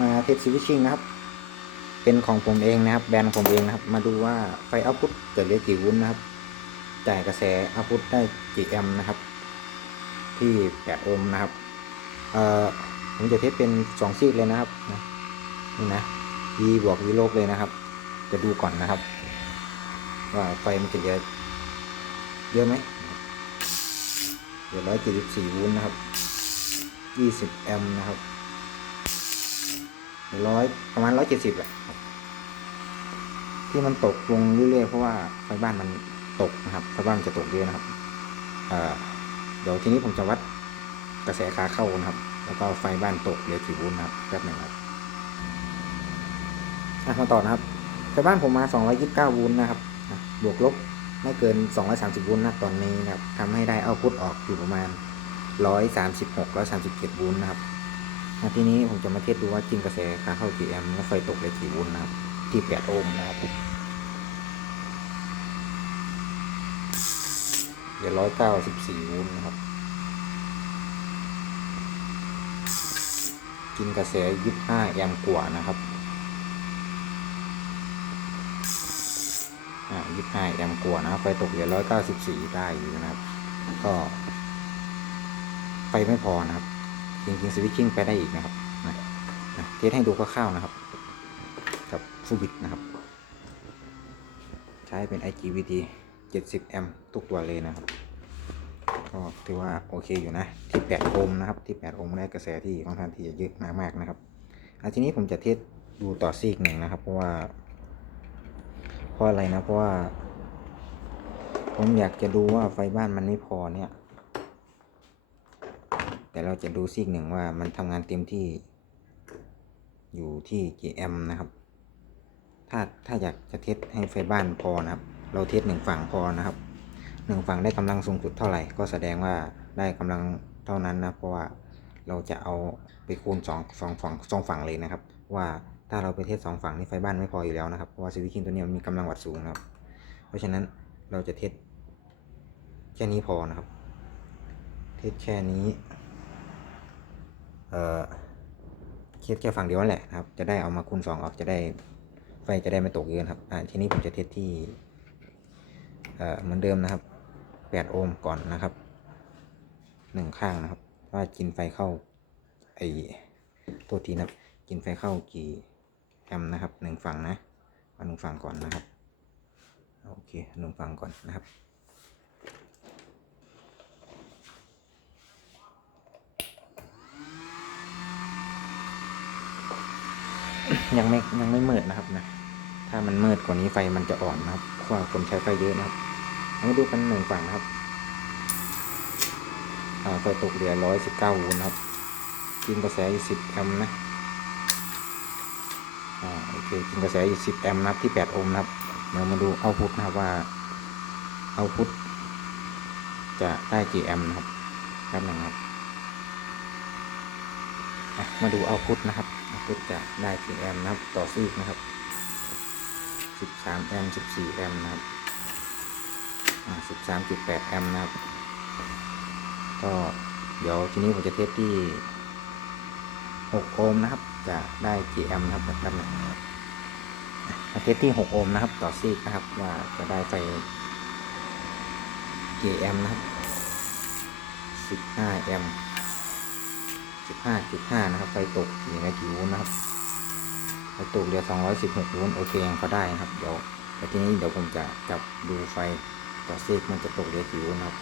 มาเทสสวิตชิ่งนะครับ เป็นของผมเองนะครับ แบรนด์ของผมเองนะครับ มาดูว่าไฟเอาพุตจะเหลือกี่วุ้นนะครับ จ่ายกระแสเอาพุตได้กี่แอมป์นะครับ ที่8โอห์มนะครับ เอ่อผมจะเทสเป็น2ซีกเลยนะครับนี่นะ V บวก V ลบเลยนะครับ จะดูก่อนนะครับ ว่าไฟมันจะเหลือเยอะไหมเหลือบ174วุ้นนะครับ20แอมป์นะครับ ร้อยประมาณ170แหละครับแหละที่มันตกลงเรื่อยๆเพราะว่าไฟบ้านมันตกนะครับไฟบ้านมันจะตกเยอะนะครับเเดี๋ยวทีนี้ผมจะวัดกระแสขาเข้านะครับ แล้วก็ไฟบ้านตกเหลือกี่วุ้นนะครับแป๊บหนึ่งครับมาต่อนะครับไฟบ้านผมมา 229วุ้นนะครับ บวกลบไม่เกิน 230วุ้นนะตอนนี้นะครับทำให้ได้เอาพุทออกอยู่ประมาณ 136 137วุ้นนะครับ อะทีนี้ผมจะมาเทสดูว่าจริงกระแสขาเข้ากี่แอมป์แล้วไฟตกเลยกี่วุ้นนะครับ ที่ 8 โอห์มนะครับเดี๋ยว194วุ้นนะครับ กินกระแส25แอมป์กว่านะครับอ่า25แอมป์กว่านะไฟตกเหลือ194ได้อยู่นะครับ ก็ ไฟไม่พอนะครับ จริงๆสวิตชิ่งไปได้อีกนะครับนะนะเทสให้ดูคร่าวๆนะครับ กับฟูบิตนะครับ ใช้เป็น IGBT 70 แอมป์ทุกตัวเลยนะครับ ก็ถือว่าโอเคอยู่นะ ที่ 8 โอห์มนะครับ ที่ 8 โอห์มได้กระแสที่ค่อนข้างที่จะเยอะมากๆนะครับอาทีนี้ผมจะเทสดูต่อซีกหนึ่งนะครับ เพราะว่า เพราะอะไรนะ เพราะว่า ผมอยากจะดูว่าไฟบ้านมันไม่พอเนี่ย แต่เราจะดูซีกหนึ่งว่ามันทำงานเต็มที่อยู่ที่กี่แอมป์นะครับ ถ้าถ้าอยากจะเทสให้ไฟบ้านพอนะครับ เราเทสหนึ่งฝั่งพอนะครับหนึ่งฝั่งได้กำลังสูงสุดเท่าไหร่ ก็แสดงว่าได้กำลังเท่านั้นนะเพราะว่าเราจะเอาไปคูณสองสองฝั่งสองฝั่งเลยนะครับ ว่าถ้าเราไปเทสสองฝั่งนี่ไฟบ้านไม่พออยู่แล้วนะครับเพราะว่าสวิตชิ่งตัวนี้มีกำลังวัตต์สูงนะครับ เพราะฉะนั้นเราจะเทสแค่นี้พอนะครับ เทสแค่นี้ เออเทสแค่ฝั่งเดียวนั่นแหละครับ จะได้เอามาคูณสองออกจะได้ไฟจะได้ไม่ตกเยอะนครับอ่าทีนี้ผมจะเทสที่เออเหมือนเดิมนะครับ 8 โอห์มก่อนนะครับหนึ่งข้างนะครับ ว่ากินไฟเข้าไอตัวทีนะครับ กินไฟเข้ากี่แอมป์นะครับหนึ่งฝั่งนะเอาหนึ่งฝั่งก่อนนะครับ โอเคหนึ่งฝั่งก่อนนะครับ ยังไม่ยังไม่มืดนะครับนะ ถ้ามันมืดกว่านี้ไฟมันจะอ่อนนะครับเพราะว่าคนใช้ไฟเยอะนะครับมาดูกันหนึ่งฝั่งนะครับไฟตกเหลือร้อยสิบเก้าโวลต์นะครับกินกระแสอยู่สิบแอมป์นะอ่าโอเคกินกระแสอยู่สิบแอมป์นะครับที่แปดโอห์มนะครับเดี๋ยวมาดูเอาพุทนะครับว่าเอาพุทจะได้กี่แอมป์นะครับแป๊บหนึงนะครับมาดูเอาพุทนะครับ เอาพุทจะได้กี่แอมป์นะครับ ต่อซีกนะครับสิบสามแอมป์สิบสี่แอมป์นะครับสิบสามจุดแปดแอมป์นะครับ ก็เดี๋ยวทีนี้ผมจะเทสที่หกโอห์มนะครับ จะได้กี่แอมป์นะครับแบบนั้นนะครับเทสที่หกโอห์มนะครับ ต่อซีกนะครับ ว่าจะได้ไฟกี่แอมป์นะครับสิบห้าแอมป์ สิบห้าจุดห้านะครับ ไฟตกอยู่ในกี่โวลต์นะครับ ไฟตกเหลือ 216โวลต์โอเคยังพอได้นะครับ เดี๋ยวแต่ทีนี้เดี๋ยวผมจะจับดูไฟต่อซีกมันจะตกเหลือกี่โวลต์นะครับ